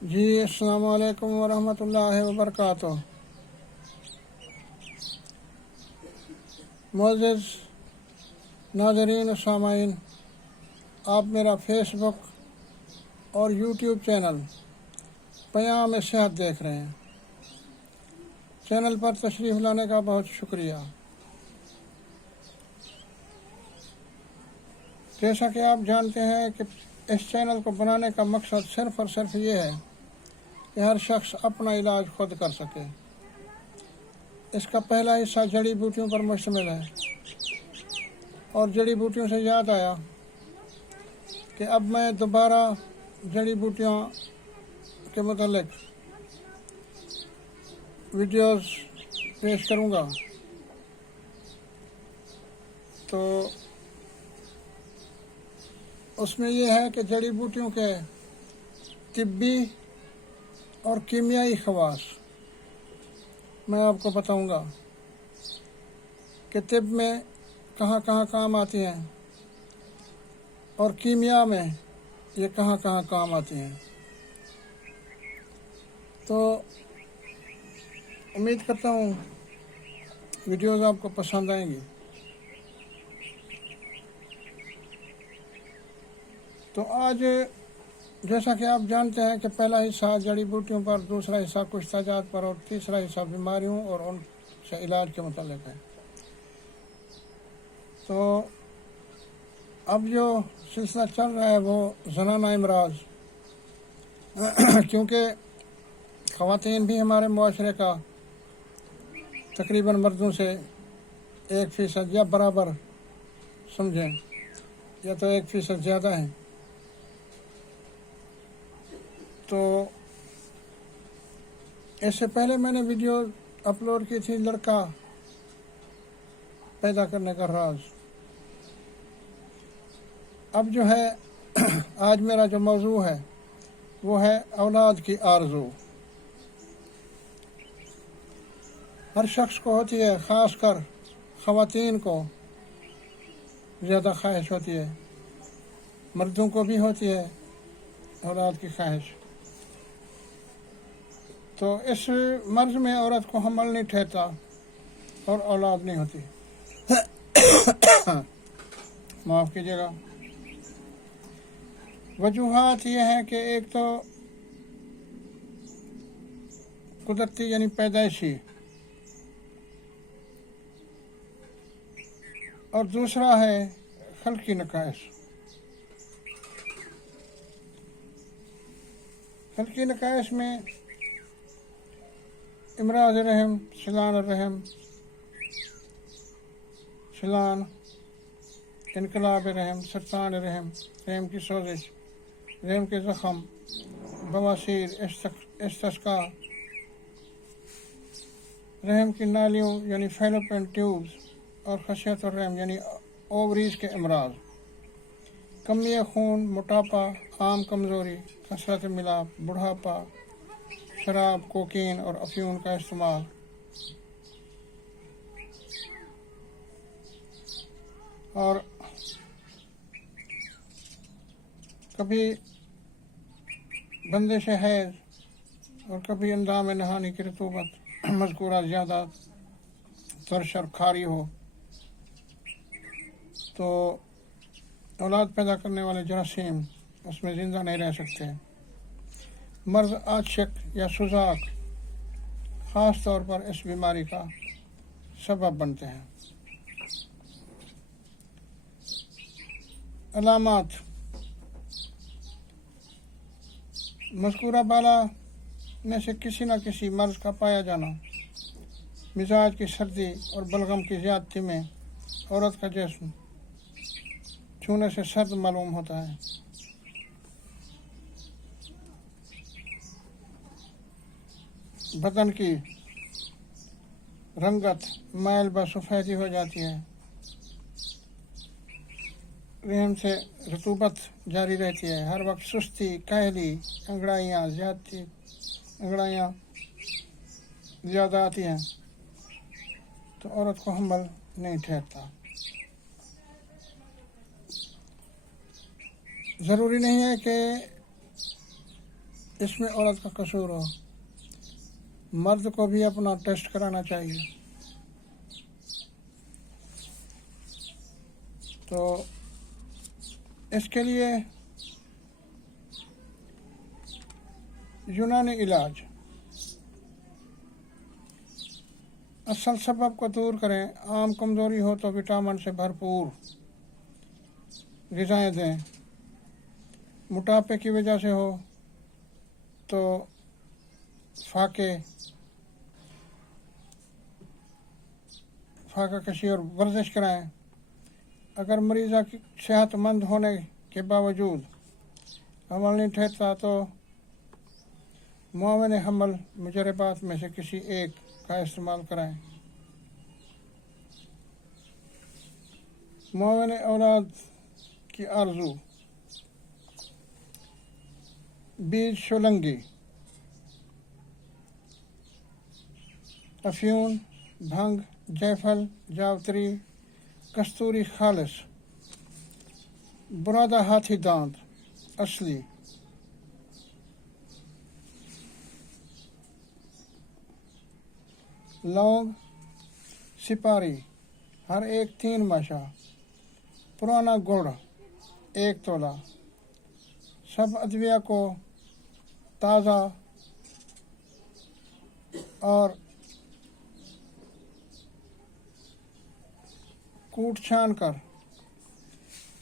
जी अस्सलाम वालेकुम वरहमतुल्लाहि वबरकातुह। मोअज़्ज़िज़ नाज़रीन और सामाईन, आप मेरा फेसबुक और यूट्यूब चैनल पयाम सेहत देख रहे हैं। चैनल पर तशरीफ़ लाने का बहुत शुक्रिया। जैसा कि आप जानते हैं कि इस चैनल को बनाने का मकसद सिर्फ़ और सिर्फ ये है कि हर शख्स अपना इलाज खुद कर सके। इसका पहला हिस्सा जड़ी बूटियों पर मुश्तमिल है और जड़ी बूटियों से याद आया कि अब मैं दोबारा जड़ी बूटियों के मुतालिक वीडियोस पेश करूँगा। तो उसमें यह है कि जड़ी बूटियों के तिब्बी और कीमियाई खवास मैं आपको बताऊंगा कि तिब में कहाँ कहाँ काम आती हैं और कीमिया में ये कहाँ कहाँ काम आती हैं। तो उम्मीद करता हूँ वीडियोज़ आपको पसंद आएंगी। तो आज जैसा कि आप जानते हैं कि पहला हिस्सा जड़ी बूटियों पर, दूसरा हिस्सा कुश्ताजात पर और तीसरा हिस्सा बीमारियों और उनसे इलाज के मुतालिक है। तो अब जो सिलसिला चल रहा है वो ज़नाना इमराज क्योंकि ख़वातीन भी हमारे मुआशरे का तकरीबन मर्दों से 1% या बराबर समझें, या तो 1% ज़्यादा हैं। तो इससे पहले मैंने वीडियो अपलोड की थी लड़का पैदा करने का राज। अब जो है आज मेरा जो मौजू है वो है औलाद की आरज़ू। हर शख्स को होती है, ख़ासकर ख़वातीन को ज़्यादा ख्वाहिश होती है, मर्दों को भी होती है औलाद की ख्वाहिश। तो इस मर्ज़ में औरत को हमल नहीं ठहरता और औलाद नहीं होती। माफ़ कीजिएगा। वजूहात ये हैं कि एक तो कुदरती यानी पैदाइशी, और दूसरा है खल्की नकाइश। खल्की नकाइश में इमराज रहम, सिलान रहम, सिलान, इनकलाब रहम, सरतान रहम, रहम की सोजिश, रहम के ज़ख़म, बवासीर, इस्तिस्का, रहम की नालियों यानी फैलोपियन ट्यूब्स और खशियत और रहम यानी ओवरीज के अमराज, कमी खून, मोटापा, आम कमज़ोरी, कसरत मिलाप, बुढ़ापा, शराब, कोकीन और अफ्यून का इस्तेमाल, और कभी बंदिश हैज़ और कभी अंदाम नहानी की रतूबत, मज़कूरा ज़्यादा तरश और खारी हो, तो औलाद पैदा करने वाले जरासीम उसमें ज़िंदा नहीं रह सकते। मर्ज़ आशिक या सुजाक ख़ास तौर पर इस बीमारी का सबब बनते हैं। अलामात मज़कूरा बाला में से किसी न किसी मर्ज़ का पाया जाना, मिजाज की सर्दी और बलगम की ज़्यादती में औरत का जिस्म छूने से सर्द मालूम होता है। बदन की रंगत मैल व सफ़ेदी हो जाती है। रहम से रतूबत जारी रहती है। हर वक्त सुस्ती, काहली, अंगड़ाइयाँ ज़्यादा आती हैं, तो औरत को हमल नहीं ठहरता। ज़रूरी नहीं है कि इसमें औरत का कसूर हो। मर्द को भी अपना टेस्ट कराना चाहिए। तो इसके लिए यूनानी इलाज असल सबब को दूर करें। आम कमज़ोरी हो तो विटामिन से भरपूर ग़िज़ाएँ दें। मोटापे की वजह से हो तो फाका कशी और वर्जिश कराएं। अगर मरीज़ा की सेहतमंद होने के बावजूद हमल नहीं ठहरता तो मुआविन हमल मुजरबात में से किसी एक का इस्तेमाल कराएं। मुआविन औलाद की आरजू बीज शोलंगी, अफ्यून, भंग, जायफल, जावत्री, कस्तूरी खालिस, बुरादा हाथी दांत असली, लौंग, सिपारी हर एक 3 माशा, पुराना गुड़ 1 तोला। सब अदविया को ताज़ा और कूट छान कर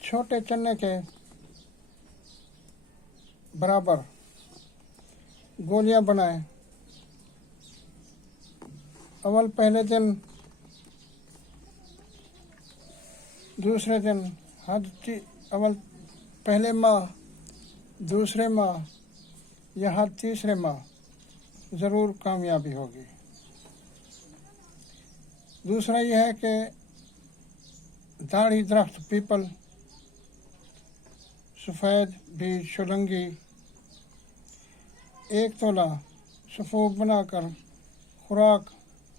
छोटे चने के बराबर गोलियां बनाएं। अवल पहले दिन, दूसरे दिन, अवल पहले माह, दूसरे माह या हर तीसरे माह ज़रूर कामयाबी होगी। दूसरा यह है कि दाढ़ी दरख्त पीपल, सफ़ेद बीज शोलंगी 1 तोला सफ़ूफ बनाकर खुराक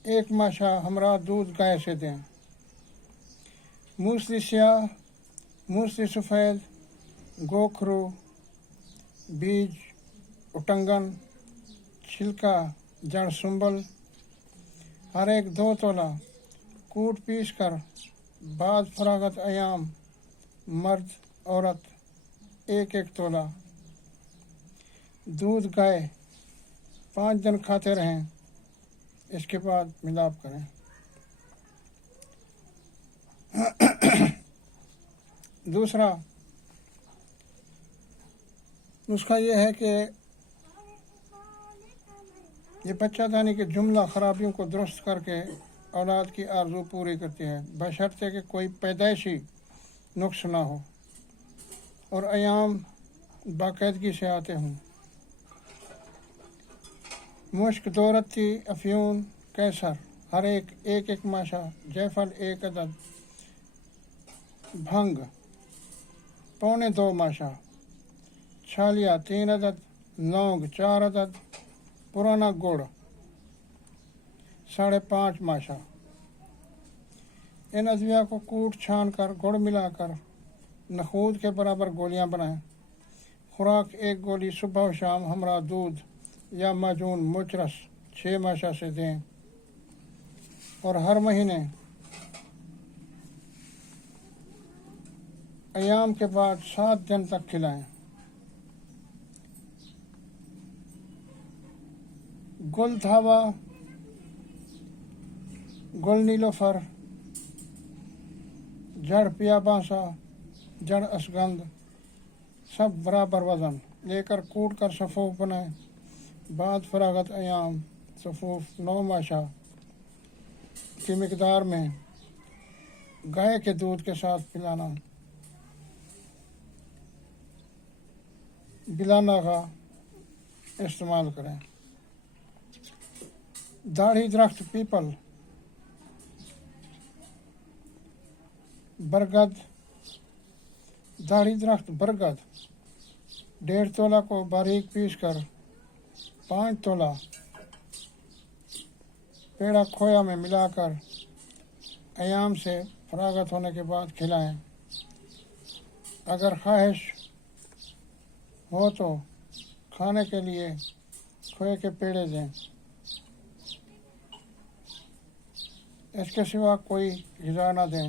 1 माशा हमरा दूध गाय से दें। मूसली स्याह, मूसली सफ़ेद, गोखरू, बीज उटंगन, छिलका जड़ सुंबल हर एक 2 तोला कूट पीस कर बाद फरागत अयाम मर्द औरत 1-1 तोला। दूध गाय 5 दिन खाते रहें, इसके बाद मिलाप करें। दूसरा नुस्खा यह है कि ये बच्चादानी के जुमला खराबियों को दुरुस्त करके औलाद की आरज़ू पूरी करती है, बशर्ते कि कोई पैदाइशी नुक्स ना हो और अयाम बाकायदगी से आते हों। मुश्क 2 रत्ती, अफ्यून, कैसर हर एक 1-1 माशा, जायफल 1 अदद, भंग पौने 2 माशा, छालिया 3 अदद, लौंग 4 अदद, पुराना गुड़ 5.5 माशा। इन अदविया को कूट छान कर गुड़ मिलाकर नखूद के बराबर गोलियां बनाएं। खुराक 1 गोली सुबह और शाम हमरा दूध या माजून मुचरस 6 माशा से दें और हर महीने अयाम के बाद 7 दिन तक खिलाएं। गुल धावा, गुल नीलोफर, जड़ पिया बांसा, जड़ असगंध सब बराबर वज़न लेकर कूट कर सफ़ूफ बनाएं। बाद फरागत अयाम सफ़ूफ 9 माशा की मिकदार में गाय के दूध के साथ पिलाना। बिलाना का इस्तेमाल करें। दाढ़ी दरख्त पीपल, बरगद, दाढ़ी दरख्त बरगद 1.5 तोला को बारीक पीस कर 5 तोला पेड़ा खोया में मिलाकर अयाम से फरागत होने के बाद खिलाएं। अगर ख्वाहिश हो तो खाने के लिए खोए के पेड़े दें। इसके सिवा कोई ग़िज़ा ना दें।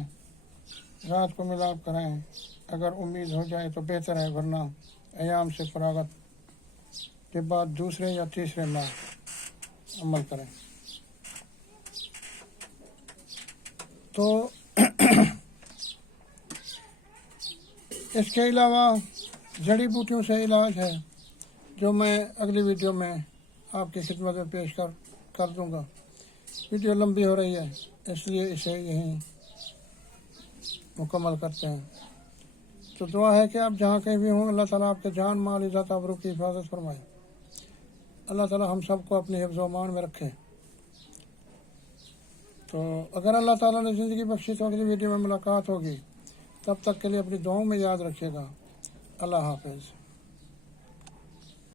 रात को मिलाप करें, अगर उम्मीद हो जाए तो बेहतर है, वरना अयाम से फरागत के बाद दूसरे या तीसरे माह अमल करें। तो इसके अलावा जड़ी बूटियों से इलाज है, जो मैं अगली वीडियो में आपकी खिदमत में पेश कर दूंगा। वीडियो लंबी हो रही है, इसलिए इसे यहीं मुकम्मल करते हैं। तो दुआ है कि आप जहाँ कहीं भी हों, अल्लाह ताला आपके जान माल इज़्ज़त आबरू की हिफाजत फरमाए। अल्लाह ताला हम सबको अपने हिफ्ज़ व अमान में रखे। तो अगर अल्लाह ताला ने ज़िंदगी बख्शी तो अगली वीडियो में मुलाकात होगी। तब तक के लिए अपनी दुआओं में याद रखिएगा। अल्लाह हाफ़िज़।